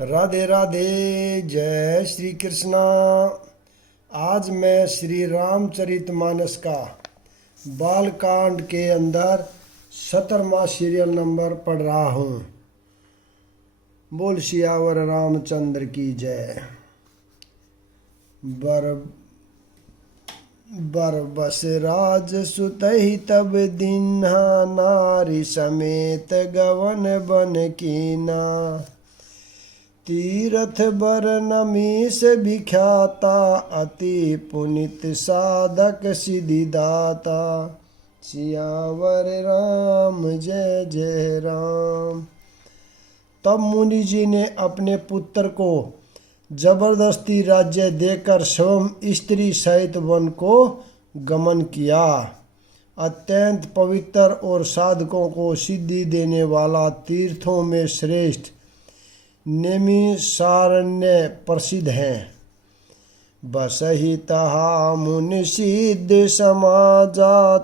राधे राधे। जय श्री कृष्णा। आज मैं श्री रामचरितमानस का बालकांड के अंदर 17वां सीरियल नंबर पढ़ रहा हूँ। बोल सियावर रामचंद्र की जय। बरबस राज सुतहि तब दीन्हा, नारी समेत गवन बन कीना। तीरथ बर नमीस विख्याता, अति पुनित साधक सिद्धिदाता। सियावर राम जय जय राम। तब मुनि जी ने अपने पुत्र को जबरदस्ती राज्य देकर स्वयं स्त्री सहित वन को गमन किया। अत्यंत पवित्र और साधकों को सिद्धि देने वाला तीर्थों में श्रेष्ठ नैमिषारण्य प्रसिद्ध हैं। बसहि तहा मुनि सिद्ध समाजा,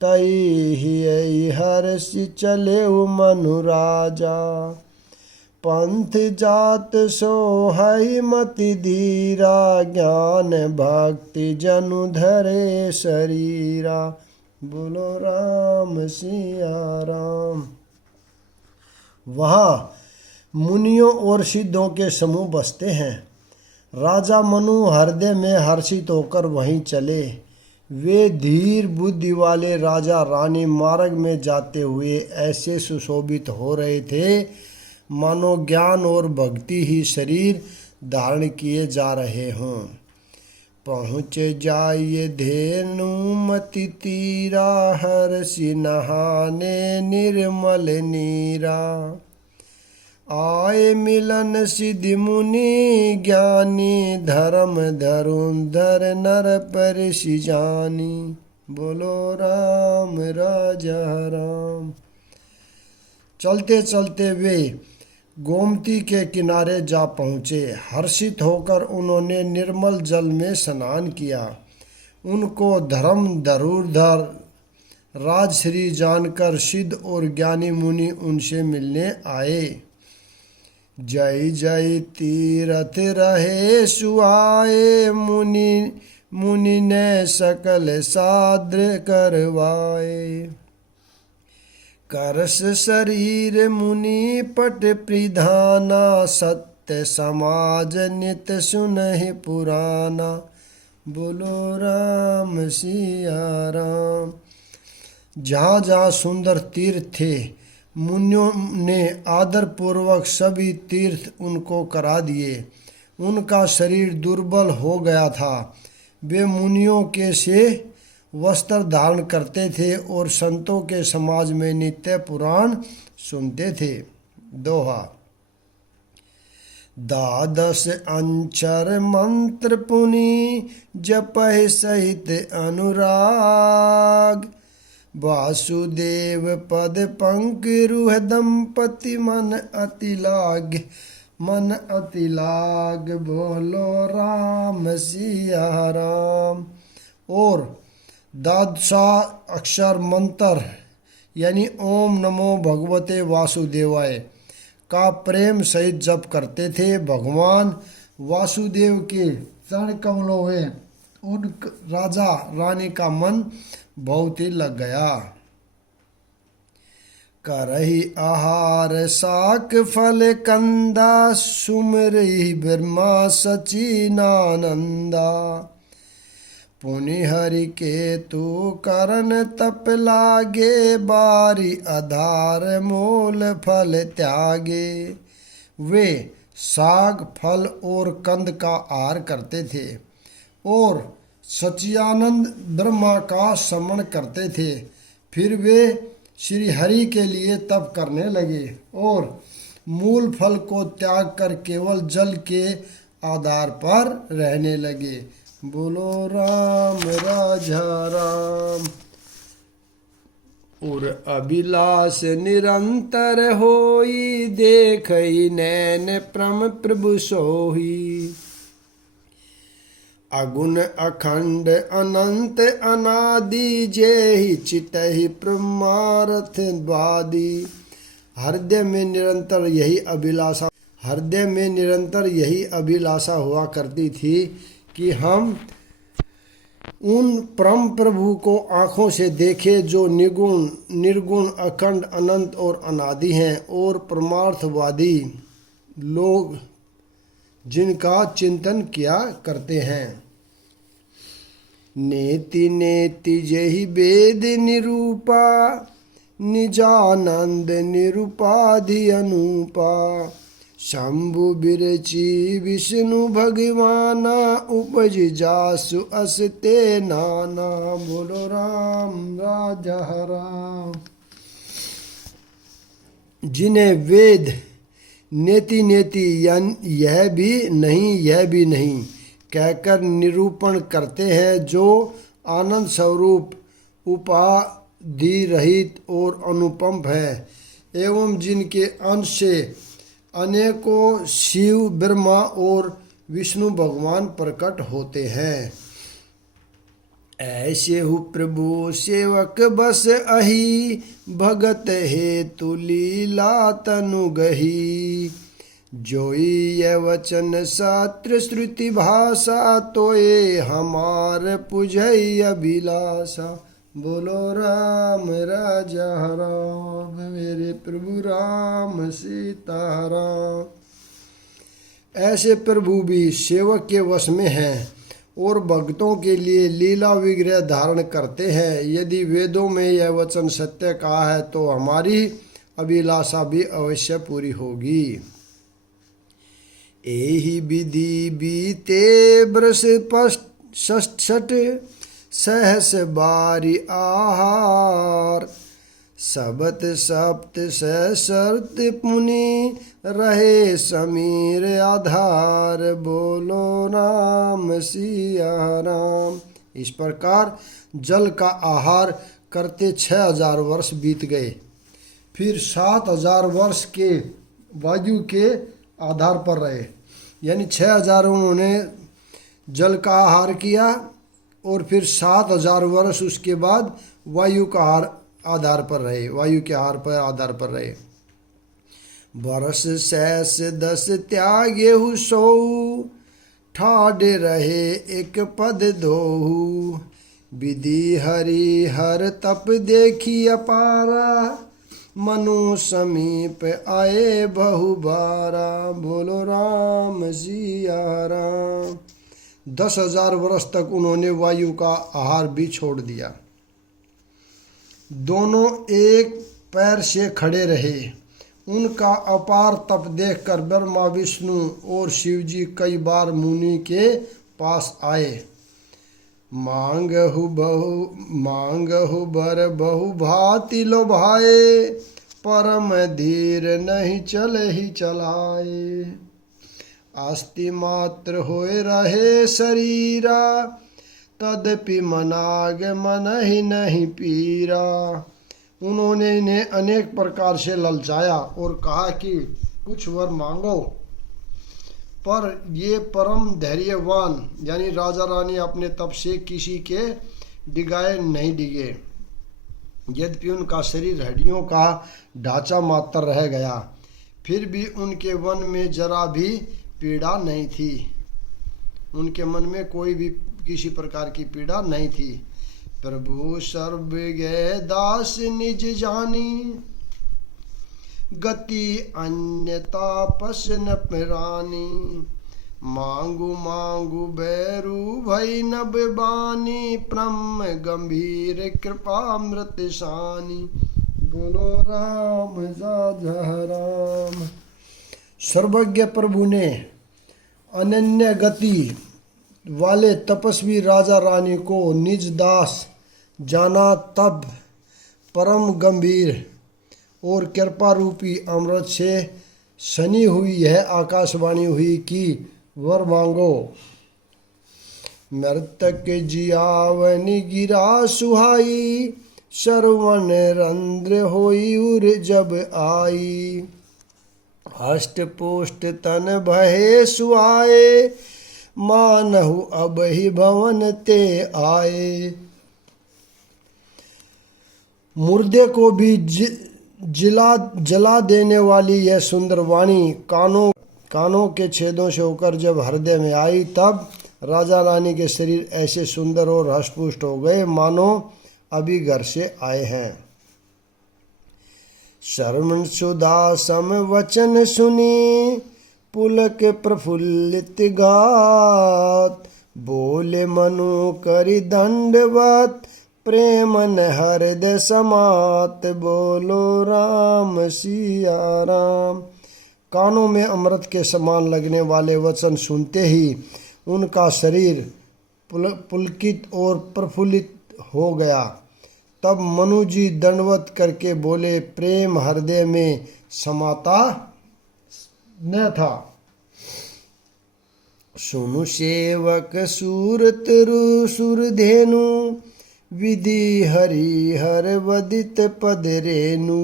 तहि हर्षि चले मनु राजा। पंथ जात सोहई मति धीरा, ज्ञान भक्ति जनु धरे शरीरा। बोलो राम सिया राम। वहाँ मुनियों और सिद्धों के समूह बसते हैं। राजा मनु हृदय में हर्षित होकर वहीं चले। वे धीर बुद्धि वाले राजा रानी मार्ग में जाते हुए ऐसे सुशोभित हो रहे थे मानो ज्ञान और भक्ति ही शरीर धारण किए जा रहे हों। पहुँच जाइए धेनु मति तीरा, हर्षि नहाने निर्मल नीरा। आए मिलन सिद्धि मुनि ज्ञानी, धर्म धरुंधर नर परिषि जानी। बोलो राम राजा राम। चलते चलते वे गोमती के किनारे जा पहुँचे। हर्षित होकर उन्होंने निर्मल जल में स्नान किया। उनको धर्म धरुधर राजश्री जानकर सिद्ध और ज्ञानी मुनि उनसे मिलने आए। जय जय तीरथ रहे सुहाए, मुनि ने सकल साद्र करवाए। करस शरीर मुनि पट प्रधाना, सत्य समाज नित सुनहि पुराना। बोलो राम सिया राम। जहाँ जहाँ सुंदर तीर्थ थे, मुनियों ने आदर पूर्वक सभी तीर्थ उनको करा दिए। उनका शरीर दुर्बल हो गया था। वे मुनियों के से वस्त्र धारण करते थे और संतों के समाज में नित्य पुराण सुनते थे। दोहा। द्वादश अंचर मंत्र पुनि, जपहि सहित अनुराग। वासुदेव पद पंकरुह, दंपति मन अति लाग। बोलो राम सिया राम। और द्वादशा अक्षर मंत्र यानी ओम नमो भगवते वासुदेवाय का प्रेम सहित जप करते थे। भगवान वासुदेव के चरण कमलों में उन राजा रानी का मन बहुत ही लग गया। करहि आहार साक फल कंदा, सुमरहि ब्रह्मा सचिनानंदा। पुनि हरि के तू करन तप लागे, बारी आधार मूल फल त्यागे। वे साग फल और कंद का आहार करते थे और सचियानंद ब्रह्मा का स्मरण करते थे। फिर वे श्री हरि के लिए तप करने लगे और मूल फल को त्याग कर केवल जल के आधार पर रहने लगे। बोलो राम राजा राम। और अभिलाष निरंतर होई, देखई नैन प्रम प्रभु सोही। अगुण अखंड अनंत अनादि, जेहि चितहि ब्रह्मार्थ वादी। हृदय में निरंतर यही अभिलाषा हृदय में निरंतर यही अभिलाषा हुआ करती थी कि हम उन परम प्रभु को आँखों से देखें जो निगुण निर्गुण अखंड अनंत और अनादि हैं, और परमार्थवादी लोग जिनका चिंतन किया करते हैं। नेति नेति जहि वेद निरूपा, निजानंद निरूपाधि अनूपा। शंभु बिरची विष्णु भगवाना, उपज जासु असते नाना। बोलो राम राजा राम। जिन्हें वेद नेति नेति यह भी नहीं यह भी नहीं कहकर निरूपण करते हैं, जो आनंद स्वरूप उपाधि रहित और अनुपम है, एवं जिनके अंश से अनेकों शिव ब्रह्मा और विष्णु भगवान प्रकट होते हैं। ऐसे हु प्रभु सेवक बस अहि, भगत हेतु लीला तनु गही। जोई यह वचन शास्त्र श्रुति भाषा, तोये हमार पुजई अभिलाषा। बोलो राम राजा राम, मेरे प्रभु राम सीताराम। ऐसे प्रभु भी सेवक के वश में हैं और भक्तों के लिए लीला विग्रह धारण करते हैं। यदि वेदों में यह वचन सत्य कहा है तो हमारी अभिलाषा भी अवश्य पूरी होगी। एहि विधि बीते बरस षष्ठ, सहस बारी आहार। सबत सप्त सहस्रत पुनि, रहे समीर आधार। बोलो राम सिया राम। इस प्रकार जल का आहार करते 6000 वर्ष बीत गए। फिर 7000 वर्ष के वायु के आधार पर रहे, यानी 6000 उन्होंने जल का आहार किया और फिर 7000 वर्ष उसके बाद वायु का आधार पर रहे, वायु के आहार पर आधार पर रहे। वर्ष सहस 10 त्यागे हु सोऊ, ठाडे रहे एक पद दोहु। विधि हरि हर तप देखी अपारा, मनु समीप आए बहुबारा। बोलो राम सिया राम। 10,000 वर्ष तक उन्होंने वायु का आहार भी छोड़ दिया। दोनों एक पैर से खड़े रहे। उनका अपार तप देखकर ब्रह्मा विष्णु और शिवजी कई बार मुनि के पास आए। मांगहु बर बहु भांति लोभाए, परम धीर नहीं चले ही चलाए। आस्ति मात्र होए रहे शरीरा, तदपि मनाग मन ही नहीं पीरा। उन्होंने इन्हें अनेक प्रकार से ललचाया और कहा कि कुछ वर मांगो, पर ये परम धैर्यवान यानी राजा रानी अपने तप से किसी के डिगाए नहीं डिगे। यद्यपि उनका शरीर हड्डियों का ढांचा मात्र रह गया, फिर भी उनके मन में जरा भी पीड़ा नहीं थी। उनके मन में कोई भी किसी प्रकार की पीड़ा नहीं थी। प्रभु सर्वज्ञ दास निज जानी, गति अन्य तापस न प्राणी। मांगू मांगू बैरू भई नभ बानी, ब्रह्म गंभीर कृपामृत सानी। बोलो राम राजा राम। सर्वज्ञ प्रभु ने अनन्य गति वाले तपस्वी राजा रानी को निज दास जाना, तब परम गंभीर और कृपा रूपी अमृत से सनी हुई यह आकाशवाणी हुई कि वर मांगो। नर्तक जियावनि गिरा सुहाई, श्रवण रंध्र होई उर जब आई। हष्ट पुष्ट तन भये सुआए, मानहु अब ही भवन ते आए। मुर्दे को भी जला देने वाली यह सुंदर वाणी कानों कानों के छेदों से होकर जब हृदय में आई तब राजा रानी के शरीर ऐसे सुंदर और हष्टपुष्ट हो गए मानो अभी घर से आए हैं। श्रवण सुधा सम वचन सुनी पुलक प्रफुल्लित गात, बोले मनु करि दंडवत प्रेमन हृदय समात, बोलो राम सिया राम। कानों में अमृत के समान लगने वाले वचन सुनते ही उनका शरीर पुलकित और प्रफुल्लित हो गया। तब मनु जी दंडवत करके बोले, प्रेम हृदय में समाता न था। सुनु सेवक सूरत सुरधेनु, विधि हरिहर वदित पद रेनु,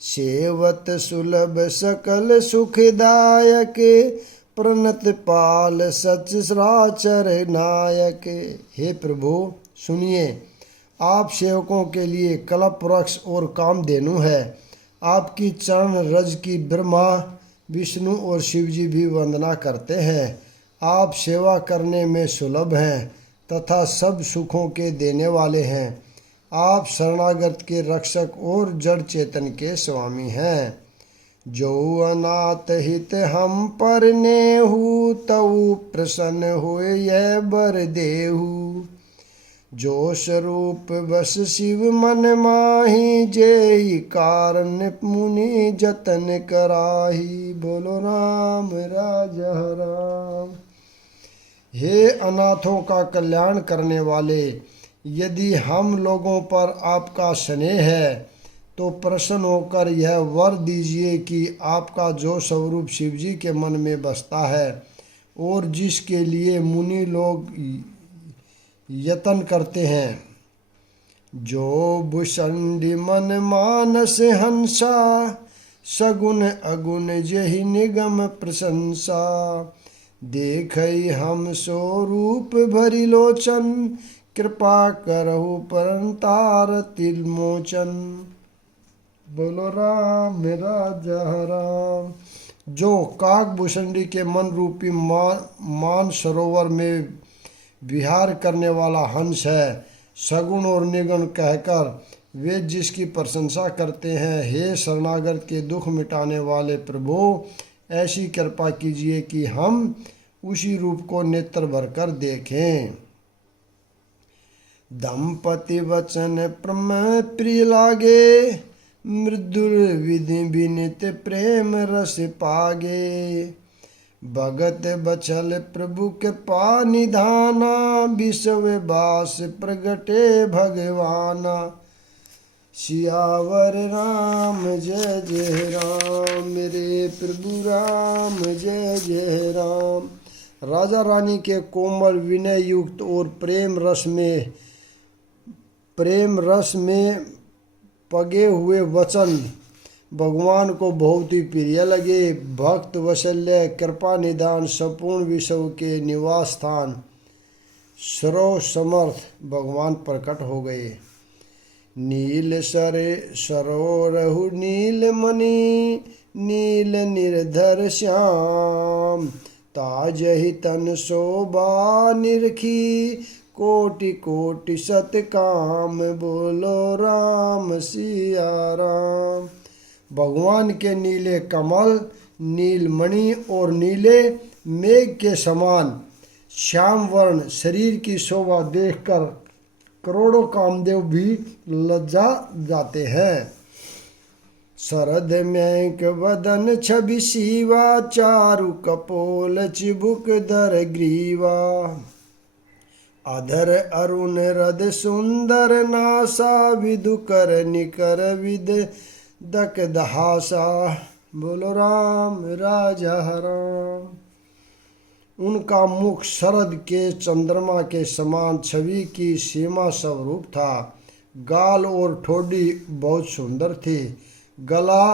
सेवत सुलभ सकल सुखदायक, प्रणत पाल सच सराचर नायक। हे प्रभु सुनिए, आप सेवकों के लिए कल्प वृक्ष और कामधेनु है। आपकी चरण रज की ब्रह्मा विष्णु और शिवजी भी वंदना करते हैं। आप सेवा करने में सुलभ हैं तथा सब सुखों के देने वाले हैं। आप शरणागत के रक्षक और जड़ चेतन के स्वामी हैं। जो अनाथ हित हम पर नेहु, तऊ प्रसन्न होए यह बर देहु, जो स्वरूप बस शिव मन माही, जेहि कारण मुनि जतन कराही, बोलो राम राजा राम। हे अनाथों का कल्याण करने वाले, यदि हम लोगों पर आपका स्नेह है तो प्रसन्न होकर यह वर दीजिए कि आपका जो स्वरूप शिवजी के मन में बसता है और जिसके लिए मुनि लोग यत्न करते हैं, जो भुषंडी मन मानस हंसा, सगुन अगुण जहि निगम प्रशंसा, देखई हम स्वरूप भरी लोचन, कृपा करहु परंतार तिलमोचन, बोलो राम राजा राम। जो काकभूषणी के मन रूपी मान सरोवर में विहार करने वाला हंस है, सगुण और निगुण कहकर वे जिसकी प्रशंसा करते हैं, हे शरणागत के दुख मिटाने वाले प्रभु, ऐसी कृपा कीजिए कि हम उसी रूप को नेत्र भरकर देखें। दंपति वचन प्रम प्रिय लागे, मृदुल विधि विनित प्रेम रस पागे, भगत बचल प्रभु कृपा निधाना, विश्व बास प्रगटे भगवाना, सियावर राम जय जय राम, मेरे प्रभु राम जय जय राम। राजा रानी के कोमल विनय युक्त और प्रेम रस में पगे हुए वचन भगवान को बहुत ही प्रिय लगे। भक्त वत्सल्य कृपा निदान संपूर्ण विश्व के निवास स्थान सर्व समर्थ भगवान प्रकट हो गए। नील सरे सरोरहु नील मणि, नील निर्धर श्याम, ताज ही तन शोभा निरखी, कोटि कोटि सत काम, बोलो राम सिया राम। भगवान के नीले कमल, नीलमणि और नीले मेघ के समान श्याम वर्ण शरीर की शोभा देखकर करोड़ों कामदेव भी लज्जा जाते हैं। शरद मैक वदन छवि शिवा, चारु कपोल चिबुक धर ग्रीवा, अधर अरुण हृद सुंदर नासा, विदु कर निकर विद दक दहासा, बोलो राम राजा राम। उनका मुख शरद के चंद्रमा के समान छवि की सीमा स्वरूप था। गाल और ठोड़ी बहुत सुंदर थी। गला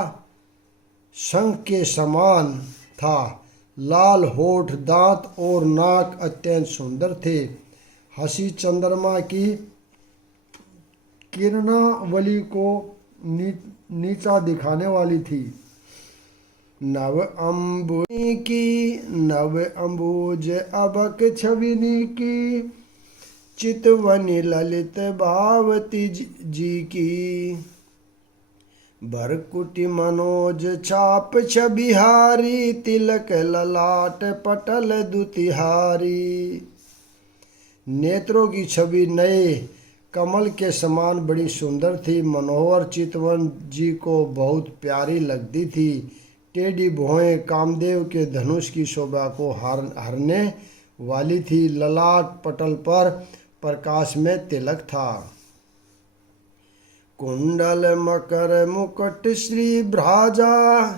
शंख के समान था। लाल होठ, दांत और नाक अत्यंत सुंदर थे। हंसी चंद्रमा की किरणावली को नीचा दिखाने वाली थी। नव अम्बुनी की, नव अम्बुज अबक छविनी की, चितवनी ललित भावती जी की। भरकुटी मनोज छाप छबिहारी, तिलक ललाट पटल दुतिहारी। नेत्रों की छवि नए कमल के समान बड़ी सुंदर थी। मनोहर चितवन जी को बहुत प्यारी लगती थी। टेढ़ी भुएं कामदेव के धनुष की शोभा को हरने वाली थी। ललाट पटल पर प्रकाश में तिलक था। कुंडल मकर मुकुट श्री भ्राजा,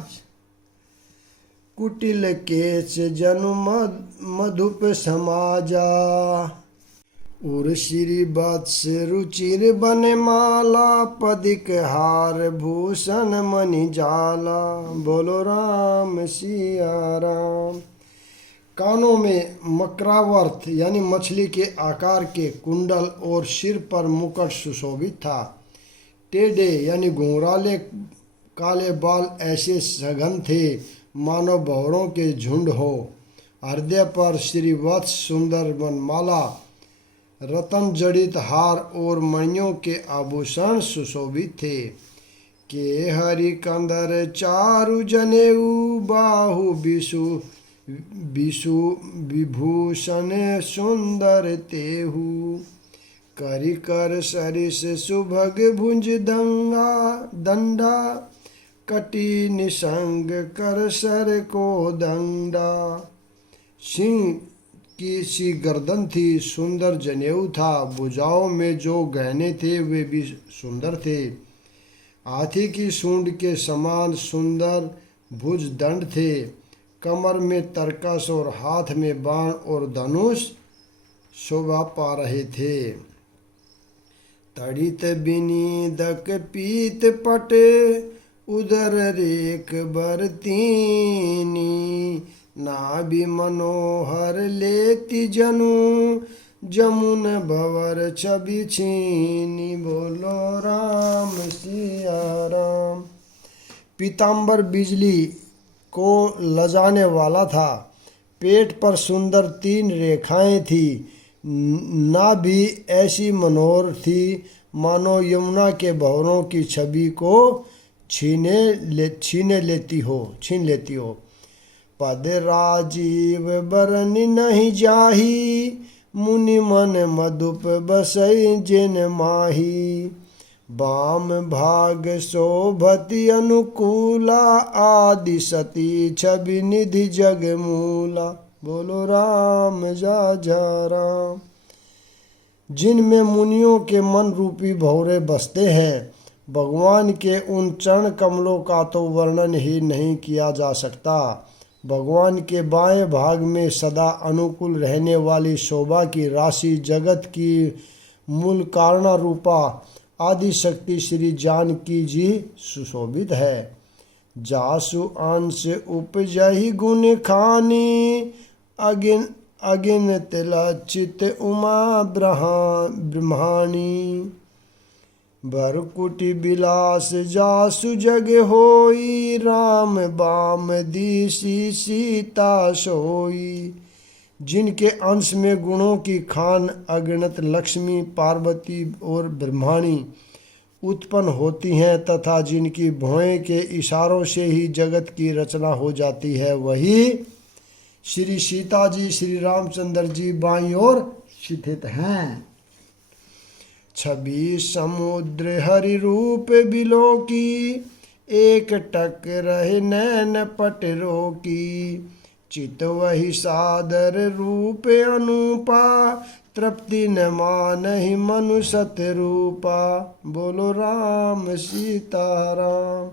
कुटिल केश जनु मधुप समाजा। उर्शिरी वत्स रुचिर बनमाला, पदिक हार भूषण मणि जाला। बोलो राम सिया राम। कानों में मकरावर्त यानी मछली के आकार के कुंडल और सिर पर मुकुट सुशोभित था। टेढ़े यानी घुंघराले काले बाल ऐसे सघन थे मानो भंवरों के झुंड हो। हृदय पर श्रीवत्स सुंदर वनमाला, रतन जड़ित हार और मणियों के आभूषण सुशोभित थे। के हरि कंदर चारु जनेऊ, बाहु विषु विषु विभूषण सुंदर तेहु। करि कर सरिस सुभग भुज दंडा, कटी निसंग कर सर को दंडा। सिंह की सी गर्दन थी, सुंदर जनेऊ था। भुजाओं में जो गहने थे वे भी सुंदर थे। हाथी की सूंड के समान सुंदर भुज दंड थे। कमर में तरकस और हाथ में बाण और धनुष शोभा पा रहे थे। तड़ित बिनीदक पीत पट, उदर रेख बरतीनी। नाभि मनोहर लेति जनु, जमुन भवर छवि छीनी। बोलो राम सिया राम। पीताम्बर बिजली को लजाने वाला था। पेट पर सुंदर 3 रेखाएं थी। नाभि ऐसी मनोहर थी मानो यमुना के भंवरों की छवि को छीन लेती हो। पद राजीव बरन नहीं जाही, मुनि मन मधुप बसई जिन माही। वाम भाग शोभति अनुकूला, आदि सती छवि निधि जग मूला। बोलो राम जा राम। जिनमें मुनियों के मन रूपी भंवरे बसते हैं, भगवान के उन चरण कमलों का तो वर्णन ही नहीं किया जा सकता। भगवान के बाएं भाग में सदा अनुकूल रहने वाली शोभा की राशि जगत की मूल कारणा रूपा आदि शक्ति श्री जानकी जी सुशोभित है। जासु अंश उपजहि गुण खानी, अगिनत लचित उमा ब्रह्माणी। भरकुटी बिलास जासु जग होई, राम बाम दिशि सीता सोई। जिनके अंश में गुणों की खान अगणित लक्ष्मी, पार्वती और ब्रह्माणी उत्पन्न होती हैं तथा जिनकी भुएं के इशारों से ही जगत की रचना हो जाती है, वही श्री सीता जी श्री रामचंद्र जी बाईं ओर स्थित हैं। छवि समुद्र हरि रूप बिलोकी, एक टक रहे नैन पट रोकी। चित वही सादर रूप अनुपा, तृप्ति न मानहि मनु सत रूपा। बोलो राम सीता राम।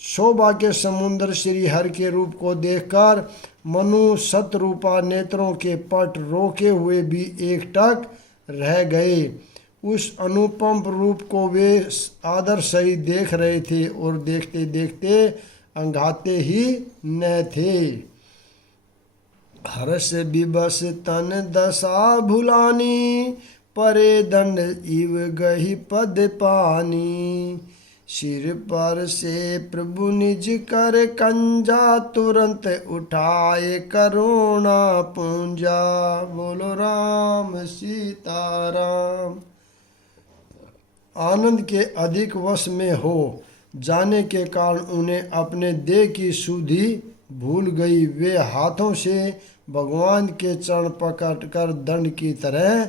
शोभा के समुद्र श्री हरि के रूप को देखकर मनु सतरूपा नेत्रों के पट रोके हुए भी एकटक रह गए। उस अनुपम रूप को वे आदर सही देख रहे थे और देखते देखते अंघाते ही न थे। हर्ष विवश तन दशा भुलानी, परे दंड इव गही पद पानी। सिर पर से प्रभु निज कर कंजा, तुरंत उठाए करुणा पूंजा। बोलो राम सीताराम। आनंद के अधिक वश में हो जाने के कारण उन्हें अपने देह की सुधि भूल गई। वे हाथों से भगवान के चरण पकड़कर दंड की तरह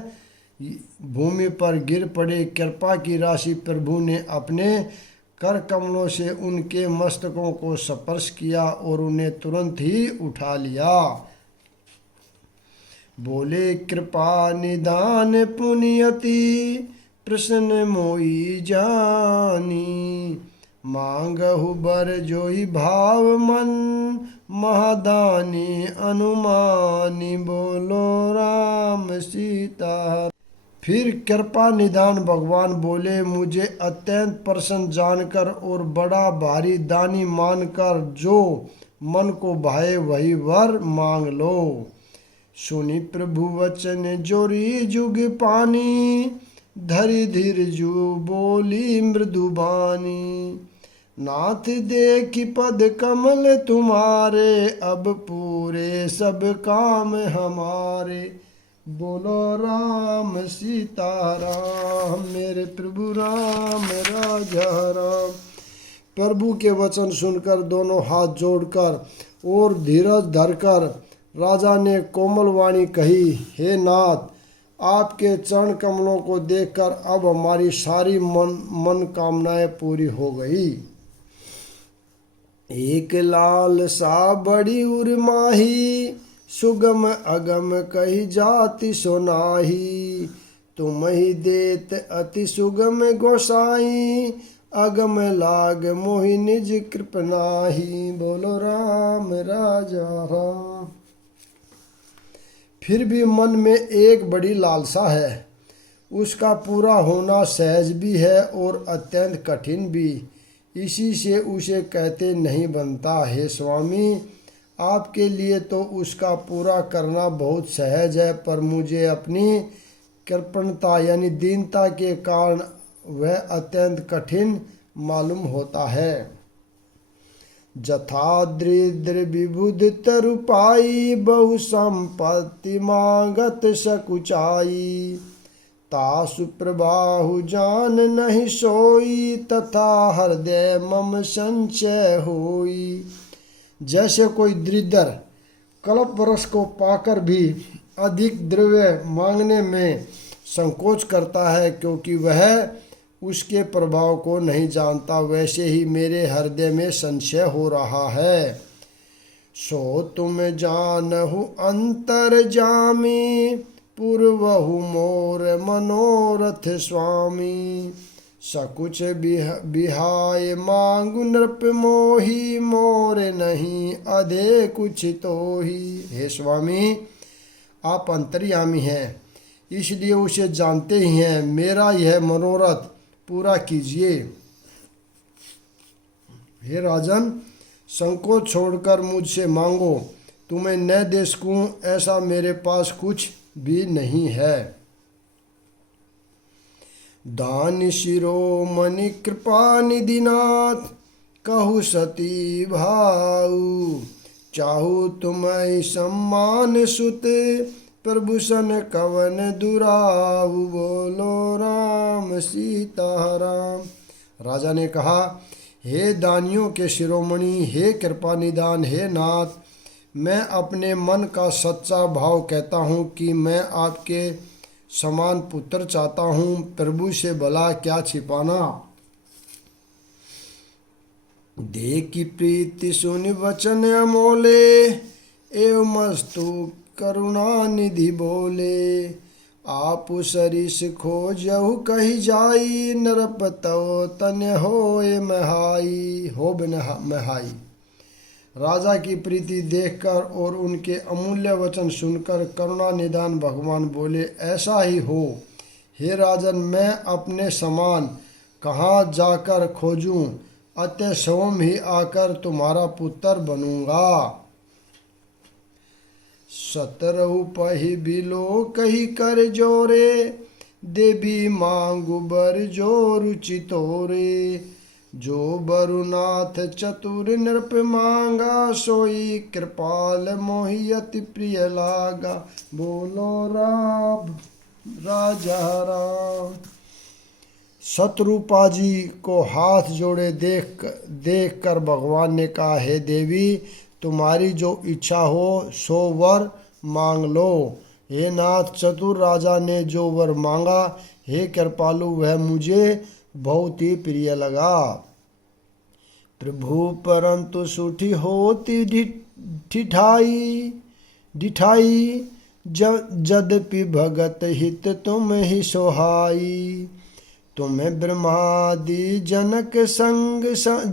भूमि पर गिर पड़े। कृपा की राशि प्रभु ने अपने कर कमलों से उनके मस्तकों को स्पर्श किया और उन्हें तुरंत ही उठा लिया। बोले कृपा निदान पुण्यति, प्रसन्न मोई जानी। मांगहु बर जोई भाव मन, महादानी अनुमानी। बोलो राम सीता। फिर कृपा निदान भगवान बोले, मुझे अत्यंत प्रसन्न जानकर और बड़ा भारी दानी मानकर जो मन को भाए वही वर मांग लो। सुनी प्रभु वचन जोरी जुग पानी, धरि धीर जू बोली मृदुबानी। नाथ देखी पद कमल तुम्हारे, अब पूरे सब काम हमारे। बोलो राम सीताराम। मेरे प्रभु राम राजा राम। प्रभु के वचन सुनकर दोनों हाथ जोड़कर और धीरज धरकर राजा ने कोमल वाणी कही, हे नाथ, आपके चरण कमलों को देखकर अब हमारी सारी मन कामनाएं पूरी हो गई। एक लाल सा बड़ी उर्माही, सुगम अगम कही जाति सुनाही। तुम ही देत अति सुगम गोसाई, अगम लाग मोहि निज कृपनाही। बोलो राम राजा राम। फिर भी मन में एक बड़ी लालसा है, उसका पूरा होना सहज भी है और अत्यंत कठिन भी। इसी से उसे कहते नहीं बनता। हे स्वामी, आपके लिए तो उसका पूरा करना बहुत सहज है, पर मुझे अपनी कृपणता यानी दीनता के कारण वह अत्यंत कठिन मालूम होता है। जथा दृद्र विबुध तरुपाई, बहु संपत्ति मांगत सकुचाई। तासु प्रबाहु जान नहीं सोई, तथा हृदय मम संचय होई। जैसे कोई दरिद्र कल्प वृक्ष को पाकर भी अधिक द्रव्य मांगने में संकोच करता है, क्योंकि वह उसके प्रभाव को नहीं जानता, वैसे ही मेरे हृदय में संशय हो रहा है। सो तुम जानहु अंतर जामी, पूर्वहु मोर मनोरथ स्वामी। सकुच बिहाय मांगु नृप मोही, मोर नहीं अधे कुछ तोही। हे स्वामी, आप अंतर्यामी हैं, इसलिए उसे जानते ही हैं। मेरा यह मनोरथ पूरा कीजिए। हे राजन, संकोच छोड़कर मुझसे मांगो, तुम्हें न दे सकूं ऐसा मेरे पास कुछ भी नहीं है। दान शिरोमणि कृपा निधिनाथ, कहु सती भाऊ। चाहू तुम्हें सम्मान सुत, प्रभुषण कवन दुराऊ। बोलो राम सीताराम। राजा ने कहा, हे दानियों के शिरोमणि, हे कृपा निदान, हे नाथ, मैं अपने मन का सच्चा भाव कहता हूँ कि मैं आपके समान पुत्र चाहता हूँ। प्रभु से भला क्या छिपाना। देखी प्रीति सुनि वचन अमोले, एवं मस्तु करुणा निधि बोले। आप सरिस खोजहु कही जाई, नरपतौ तन्य होए महाई। हो महाई। राजा की प्रीति देखकर और उनके अमूल्य वचन सुनकर करुणा निदान भगवान बोले, ऐसा ही हो। हे राजन, मैं अपने समान कहाँ जाकर खोजूं, अतः स्वयं ही आकर तुम्हारा पुत्र बनूंगा। सतरहु पही बिलो कही कर जोरे, देवी मांगु बर जो रुचि तोरे। जो बरुनाथ चतुर नृप मांगा, सोई कृपाल मोहि अति प्रिय लागा। बोलो राम राजा राम। शत्रुपा जी को हाथ जोड़े देख कर भगवान ने कहा, हे देवी, तुम्हारी जो इच्छा हो सो वर मांग लो। हे नाथ, चतुर राजा ने जो वर मांगा, हे कृपालु, वह मुझे बहुत ही प्रिय लगा। प्रभु परंतु सूठी होती डिठाई, यद्यपि भगत हित तुम ही सोहाई। तुम्हें ब्रह्मादि जनक संग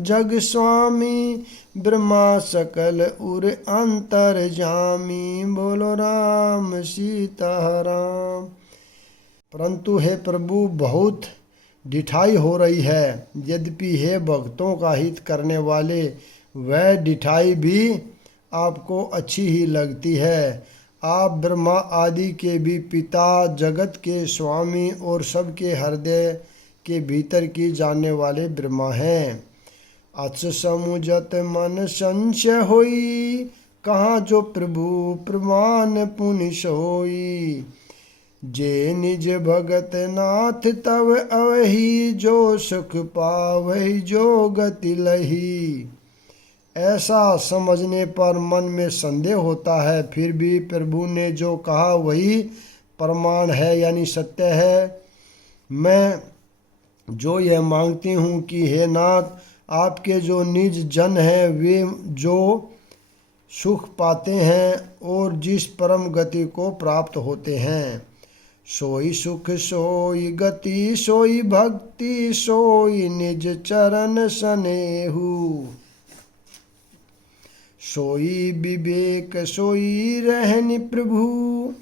जग स्वामी, ब्रह्मा सकल उर अंतर जामी। बोलो राम सीता राम। परंतु हे प्रभु, बहुत डिठाई हो रही है। यद्यपि हे भक्तों का हित करने वाले, वह डिठाई भी आपको अच्छी ही लगती है। आप ब्रह्मा आदि के भी पिता, जगत के स्वामी और सबके हृदय के भीतर की जानने वाले ब्रह्मा हैं। अच समुझत मन संशय होई, कहाँ जो प्रभु प्रमाण पुनि सोई। जे निज भगत नाथ तव अवहि, जो सुख पावहि जो गति लही। ऐसा समझने पर मन में संदेह होता है, फिर भी प्रभु ने जो कहा वही प्रमाण है, यानी सत्य है। मैं जो यह मांगती हूँ कि हे नाथ, आपके जो निज जन हैं, वे जो सुख पाते हैं और जिस परम गति को प्राप्त होते हैं, सोई सुख सोई गति सोई भक्ति, सोई निज चरण सनेहु। सोई विवेक सोई रहनि प्रभु,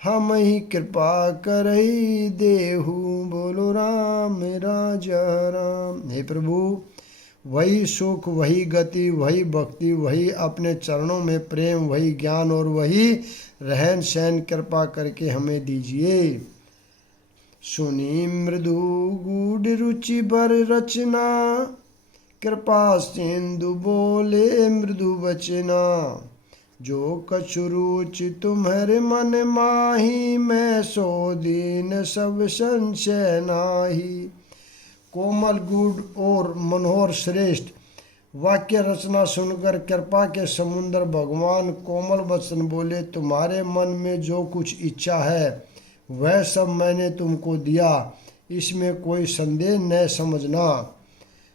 हम ही कृपा करई देहु। बोलो राम राजा राम। हे प्रभु, वही सुख, वही गति, वही भक्ति, वही अपने चरणों में प्रेम, वही ज्ञान और वही रहन सहन कृपा करके हमें दीजिए। सुनी मृदु गूढ़ रुचि बर रचना, कृपा सिंधु बोले मृदु वचना। जो कछु रुचि तुम्हारे मन माही, मैं सो दीन सब संशय नाही। कोमल गूढ़ और मनोहर श्रेष्ठ वाक्य रचना सुनकर कृपा के समुद्र भगवान कोमल वचन बोले, तुम्हारे मन में जो कुछ इच्छा है वह सब मैंने तुमको दिया, इसमें कोई संदेह न समझना।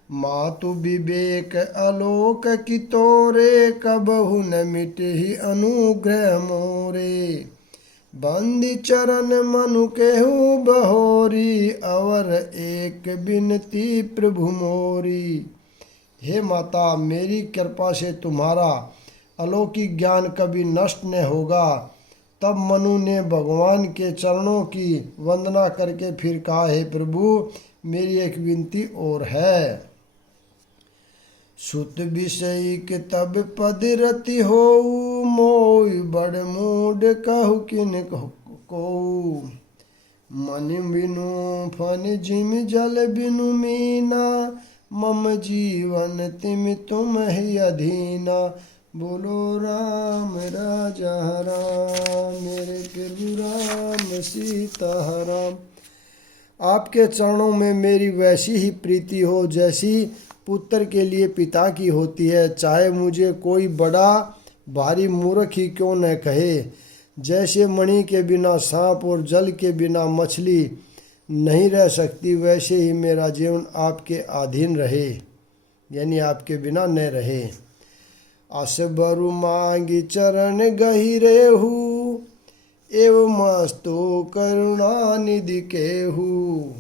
मातु विवेक आलोक की तोरे, कबहु न मिटहि अनुग्रह मोरे। बंदी चरण मनु केहू बहोरी, अवर एक बिनती प्रभु मोरी। हे माता, मेरी कृपा से तुम्हारा अलौकिक ज्ञान कभी नष्ट न होगा। तब मनु ने भगवान के चरणों की वंदना करके फिर कहा, हे प्रभु, मेरी एक विनती और है। सुत विषयिक तब पद रति होऊ, मोय बड़ मूड कहु किन को। मन बिनु फन जिम जल बिनु मीना, मम जीवन तिम तुम ही अधीना। बोलो राम राजा राम। मेरे प्रभु राम सीता राम। आपके चरणों में मेरी वैसी ही प्रीति हो जैसी पुत्र के लिए पिता की होती है, चाहे मुझे कोई बड़ा भारी मूर्ख ही क्यों न कहे। जैसे मणि के बिना सांप और जल के बिना मछली नहीं रह सकती, वैसे ही मेरा जीवन आपके अधीन रहे, यानी आपके बिना न रहे। अस बरु मांगी चरण गहिरेहु, एवं मस्तु करुणा निधि केहू।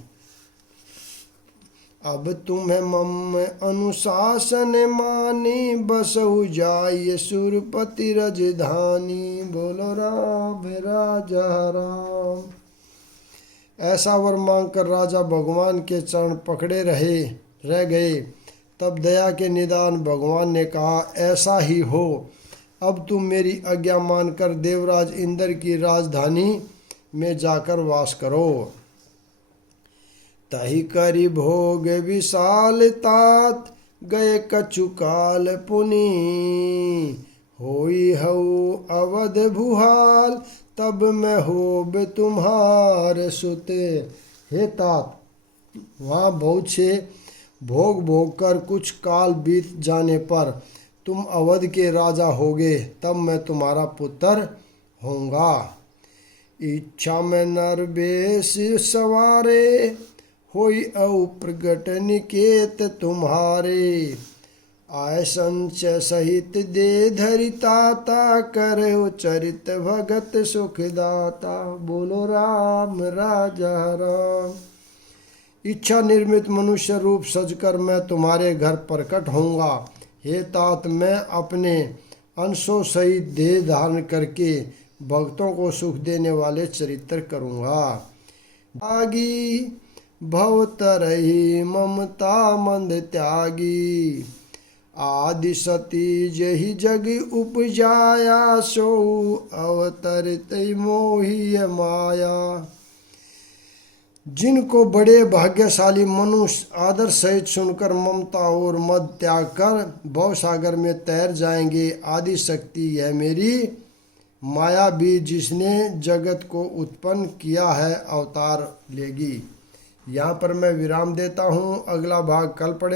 अब तुम्हें मम अनुशासन मानी, बसहु जाय सुरपति रजधानी। बोलो राम राजा राम। ऐसा वर मांग कर राजा भगवान के चरण पकड़े रह गए। तब दया के निदान भगवान ने कहा, ऐसा ही हो। अब तुम मेरी आज्ञा मानकर देवराज इंद्र की राजधानी में जाकर वास करो। तहि करि भोग विशाल तात, गए कछु काल पुनि। होई हऊ अवध भुहाल, तब मैं होब तुम्हार सुत। हे तात, वहाँ बहुत से भोग भोग कर कुछ काल बीत जाने पर तुम अवध के राजा होगे, तब मैं तुम्हारा पुत्र होऊंगा। इच्छा में नर बेश सवारे, होई औ प्रगट निकेत तुम्हारे। आय संचय सहित दे धरि ताता, करहु चरित भगत सुखदाता। बोलो राम राजा राम। इच्छा निर्मित मनुष्य रूप सजकर मैं तुम्हारे घर प्रकट होऊंगा। हे तात, मैं अपने अंशों सहित देह धारण करके भक्तों को सुख देने वाले चरित्र करूँगा। त्यागी भवतरहि ममता मंद त्यागी, आदि सती जहि जग उपजाया, सो अवतरित मोहि माया। जिनको बड़े भाग्यशाली मनुष्य आदर सहित सुनकर ममता और मद त्याग कर भव सागर में तैर जाएंगे, आदि शक्ति यह मेरी माया भी जिसने जगत को उत्पन्न किया है अवतार लेगी। यहाँ पर मैं विराम देता हूँ। अगला भाग कल पढ़े।